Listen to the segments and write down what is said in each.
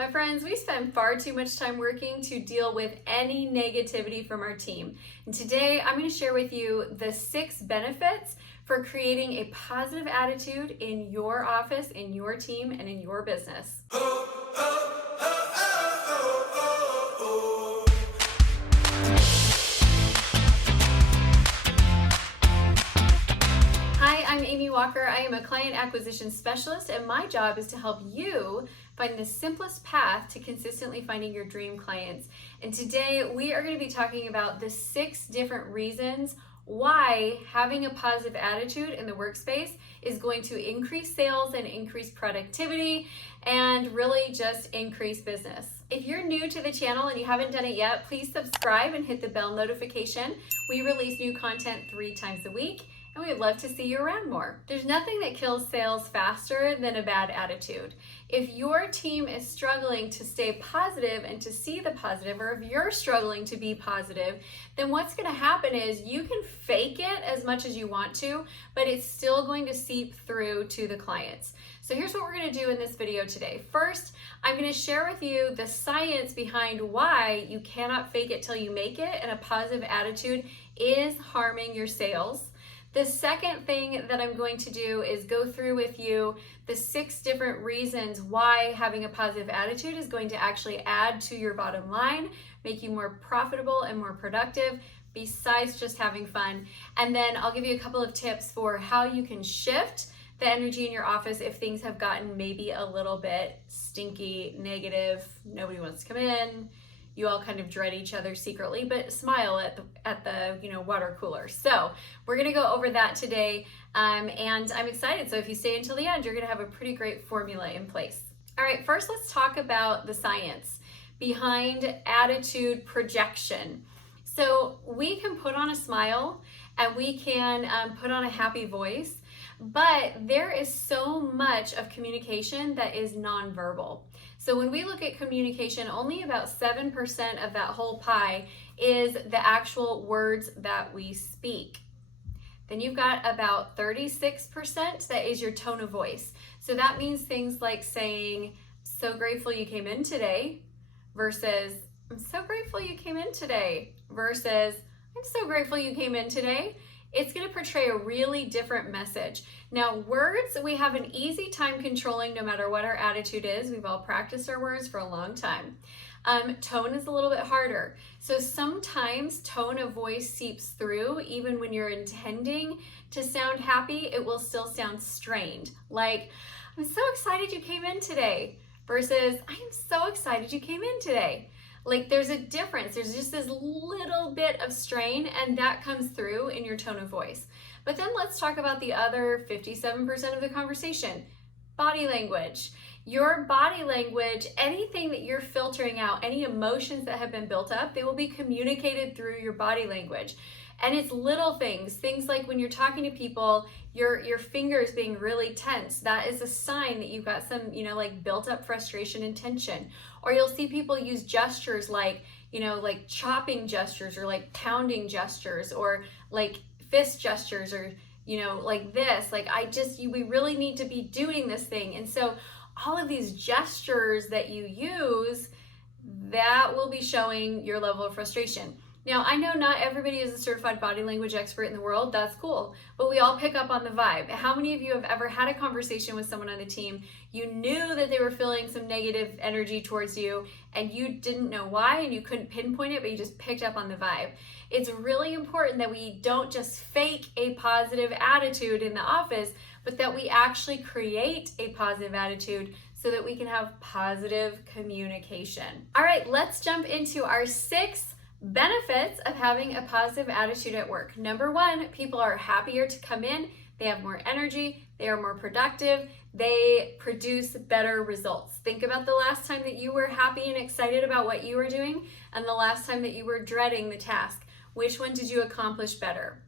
My friends, we spend far too much time working to deal with any negativity from our team. And today I'm going to share with you the 6 benefits for creating a positive attitude in your office, in your team, and in your business. Hi, I'm Amy Walker. I am a client acquisition specialist, and my job is to help you find the simplest path to consistently finding your dream clients. And today we are going to be talking about the 6 different reasons why having a positive attitude in the workspace is going to increase sales and increase productivity and really just increase business. If you're new to the channel and you haven't done it yet, please subscribe and hit the bell notification. We release new content 3 times a week, and we'd love to see you around more. There's nothing that kills sales faster than a bad attitude. If your team is struggling to stay positive and to see the positive, or if you're struggling to be positive, then what's gonna happen is you can fake it as much as you want to, but it's still going to seep through to the clients. So here's what we're gonna do in this video today. First, I'm gonna share with you the science behind why you cannot fake it till you make it, and a positive attitude is harming your sales. The second thing that I'm going to do is go through with you the 6 different reasons why having a positive attitude is going to actually add to your bottom line, make you more profitable and more productive, besides just having fun. And then I'll give you a couple of tips for how you can shift the energy in your office if things have gotten maybe a little bit stinky, negative, nobody wants to come in, you all kind of dread each other secretly, but smile at the water cooler. So we're gonna go over that today, and I'm excited. So if you stay until the end, you're gonna have a pretty great formula in place. All right, first let's talk about the science behind attitude projection. So we can put on a smile and we can put on a happy voice, but there is so much of communication that is nonverbal. So when we look at communication, only about 7% of that whole pie is the actual words that we speak. Then you've got about 36% that is your tone of voice. So that means things like saying, "So grateful you came in today," versus, "I'm so grateful you came in today," versus, "I'm so grateful you came in today." It's going to portray a really different message. Now, words, we have an easy time controlling no matter what our attitude is. We've all practiced our words for a long time. Tone is a little bit harder. So sometimes tone of voice seeps through. Even when you're intending to sound happy, it will still sound strained. Like, "I'm so excited you came in today," versus, "I am so excited you came in today." Like, there's a difference. There's just this little bit of strain, and that comes through in your tone of voice. But then let's talk about the other 57% of the conversation. Body language. Your body language, anything that you're filtering out, any emotions that have been built up, they will be communicated through your body language. And it's little things like when you're talking to people, your fingers being really tense, that is a sign that you've got some, like built up frustration and tension. Or you'll see people use gestures like chopping gestures, or like pounding gestures, or like fist gestures, or, like this, like, we really need to be doing this thing. And so all of these gestures that you use, that will be showing your level of frustration. Now, I know not everybody is a certified body language expert in the world. That's cool. But we all pick up on the vibe. How many of you have ever had a conversation with someone on the team? You knew that they were feeling some negative energy towards you, and you didn't know why, and you couldn't pinpoint it, but you just picked up on the vibe. It's really important that we don't just fake a positive attitude in the office, but that we actually create a positive attitude so that we can have positive communication. All right, let's jump into our 6 benefits of having a positive attitude at work. Number 1, people are happier to come in, they have more energy, they are more productive, they produce better results. Think about the last time that you were happy and excited about what you were doing, and the last time that you were dreading the task. Which one did you accomplish better?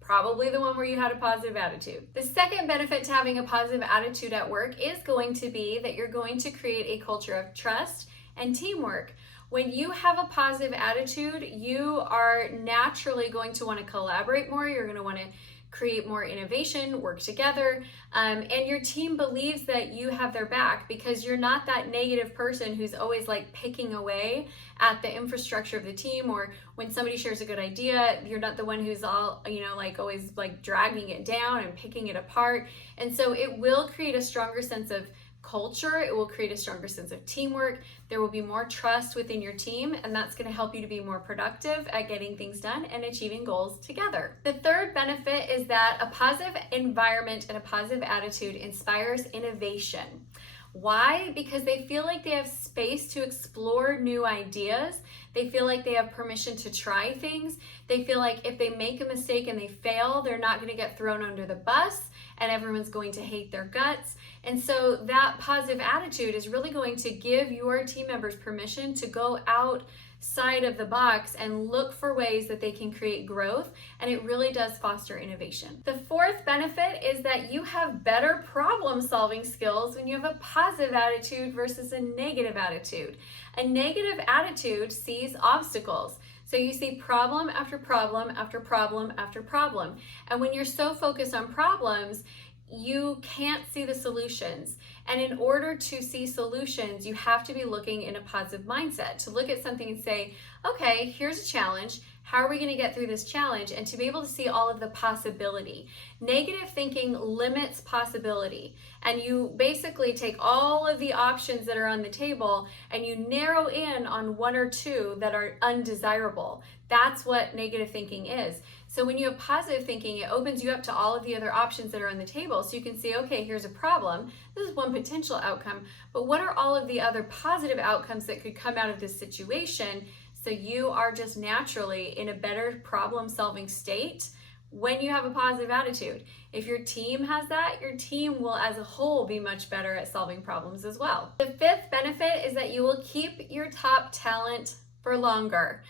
Probably the one where you had a positive attitude. The second benefit to having a positive attitude at work is going to be that you're going to create a culture of trust and teamwork. When you have a positive attitude, you are naturally going to want to collaborate more. You're going to want to create more innovation, work together, and your team believes that you have their back because you're not that negative person who's always like picking away at the infrastructure of the team, or when somebody shares a good idea, you're not the one who's all, like always like dragging it down and picking it apart. And so it will create a stronger sense of culture. It will create a stronger sense of teamwork. There will be more trust within your team, and that's going to help you to be more productive at getting things done and achieving goals together. The third benefit is that a positive environment and a positive attitude inspires innovation. Why? Because they feel like they have space to explore new ideas. They feel like they have permission to try things. They feel like if they make a mistake and they fail, they're not going to get thrown under the bus and everyone's going to hate their guts. And so that positive attitude is really going to give your team members permission to go outside of the box and look for ways that they can create growth, and it really does foster innovation. The fourth benefit is that you have better problem-solving skills when you have a positive attitude versus a negative attitude. A negative attitude sees obstacles. So you see problem after problem after problem after problem. And when you're so focused on problems, you can't see the solutions. And in order to see solutions, you have to be looking in a positive mindset, to look at something and say, okay, here's a challenge. How are we going to get through this challenge? And to be able to see all of the possibility. Negative thinking limits possibility. And you basically take all of the options that are on the table and you narrow in on one or two that are undesirable. That's what negative thinking is. So when you have positive thinking, it opens you up to all of the other options that are on the table. So you can see, okay, here's a problem. This is one potential outcome, but what are all of the other positive outcomes that could come out of this situation? So you are just naturally in a better problem-solving state when you have a positive attitude. If your team has that, your team will as a whole be much better at solving problems as well. The fifth benefit is that you will keep your top talent for longer.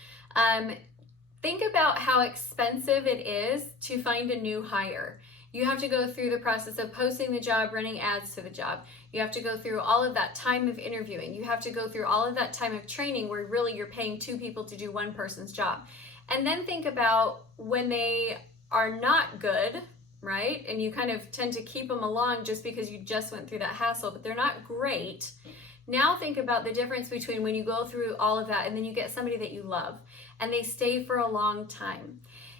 Think about how expensive it is to find a new hire. You have to go through the process of posting the job, running ads to the job. You have to go through all of that time of interviewing. You have to go through all of that time of training where really you're paying two people to do one person's job. And then think about when they are not good, right? And you kind of tend to keep them along just because you just went through that hassle, but they're not great. Now think about the difference between when you go through all of that and then you get somebody that you love and they stay for a long time.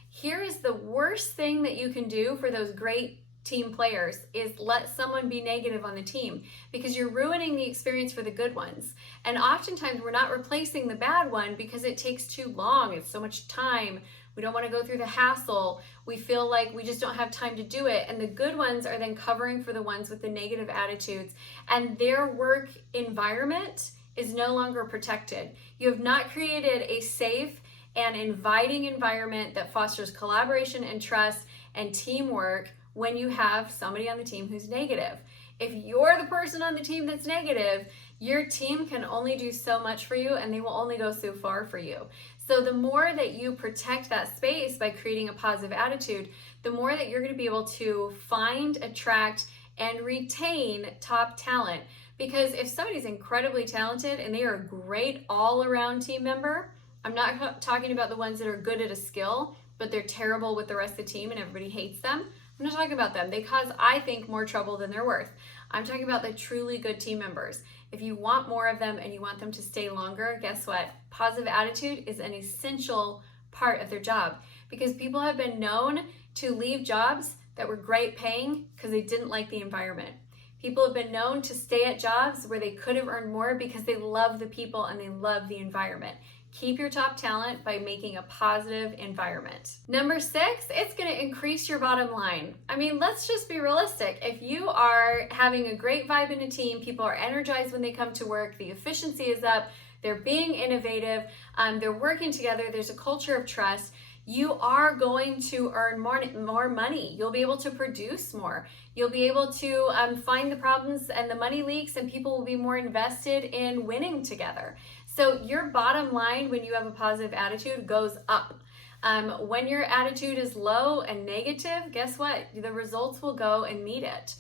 Here is the worst thing that you can do for those great team players is let someone be negative on the team, because you're ruining the experience for the good ones. And oftentimes we're not replacing the bad one because it takes too long. It's so much time. We don't want to go through the hassle. We feel like we just don't have time to do it. And the good ones are then covering for the ones with the negative attitudes. And their work environment is no longer protected. You have not created a safe and inviting environment that fosters collaboration and trust and teamwork when you have somebody on the team who's negative. If you're the person on the team that's negative, your team can only do so much for you and they will only go so far for you. So the more that you protect that space by creating a positive attitude, the more that you're going to be able to find, attract, and retain top talent. Because if somebody's incredibly talented and they are a great all-around team member, I'm not talking about the ones that are good at a skill, but they're terrible with the rest of the team and everybody hates them. I'm not talking about them. They cause, I think, more trouble than they're worth. I'm talking about the truly good team members. If you want more of them and you want them to stay longer, guess what? Positive attitude is an essential part of their job, because people have been known to leave jobs that were great paying because they didn't like the environment. People have been known to stay at jobs where they could have earned more because they love the people and they love the environment. Keep your top talent by making a positive environment. Number 6, it's going to increase your bottom line. I mean, let's just be realistic. If you are having a great vibe in a team, people are energized when they come to work, the efficiency is up, they're being innovative, they're working together, there's a culture of trust, you are going to earn more money. You'll be able to produce more. You'll be able to find the problems and the money leaks, and people will be more invested in winning together. So your bottom line when you have a positive attitude goes up. When your attitude is low and negative, guess what? The results will go and meet it.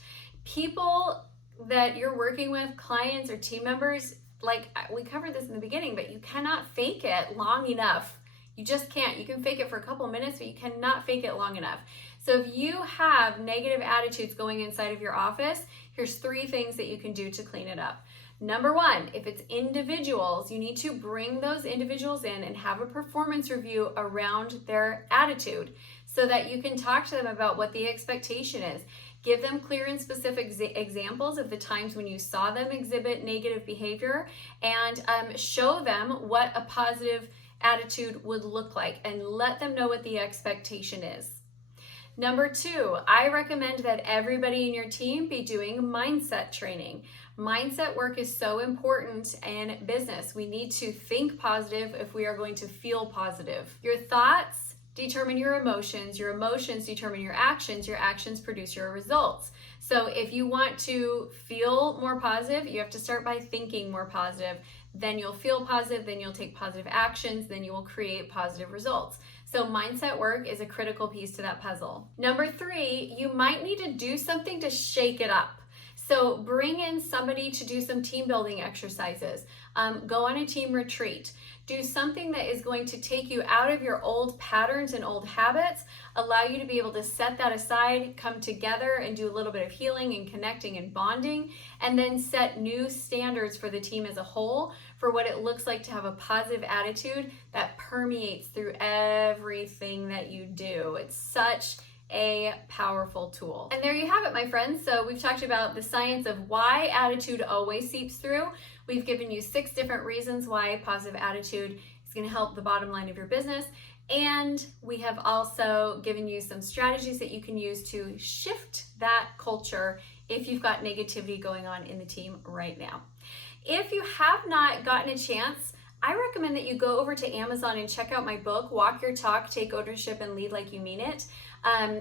People that you're working with, clients or team members, like we covered this in the beginning, but you cannot fake it long enough. You just can't. You can fake it for a couple minutes, but you cannot fake it long enough. So if you have negative attitudes going inside of your office, here's 3 things that you can do to clean it up. Number 1, if it's individuals, you need to bring those individuals in and have a performance review around their attitude so that you can talk to them about what the expectation is. Give them clear and specific examples of the times when you saw them exhibit negative behavior, and show them what a positive attitude would look like, and let them know what the expectation is. Number 2, I recommend that everybody in your team be doing mindset training. Mindset work is so important in business. We need to think positive if we are going to feel positive. Your thoughts determine your emotions determine your actions produce your results. So if you want to feel more positive, you have to start by thinking more positive. Then you'll feel positive, then you'll take positive actions, then you will create positive results. So mindset work is a critical piece to that puzzle. Number 3, you might need to do something to shake it up. So bring in somebody to do some team building exercises. Go on a team retreat. Do something that is going to take you out of your old patterns and old habits, allow you to be able to set that aside, come together and do a little bit of healing and connecting and bonding, and then set new standards for the team as a whole for what it looks like to have a positive attitude that permeates through everything that you do. It's such a powerful tool. And there you have it, my friends. So we've talked about the science of why attitude always seeps through. We've given you 6 different reasons why positive attitude is going to help the bottom line of your business. And we have also given you some strategies that you can use to shift that culture if you've got negativity going on in the team right now. If you have not gotten a chance, I recommend that you go over to Amazon and check out my book, Walk Your Talk, Take Ownership and Lead Like You Mean It.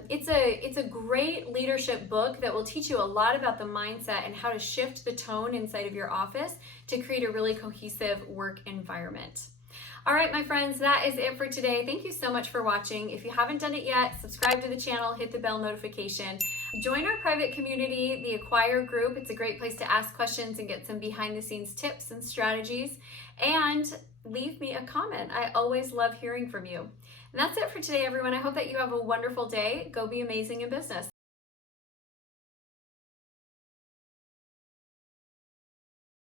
It's a great leadership book that will teach you a lot about the mindset and how to shift the tone inside of your office to create a really cohesive work environment. All right, my friends, that is it for today. Thank you so much for watching. If you haven't done it yet, subscribe to the channel, hit the bell notification. Join our private community, the Acquire group. It's a great place to ask questions and get some behind the scenes tips and strategies. And leave me a comment. I always love hearing from you. And that's it for today, everyone. I hope that you have a wonderful day. Go be amazing in business.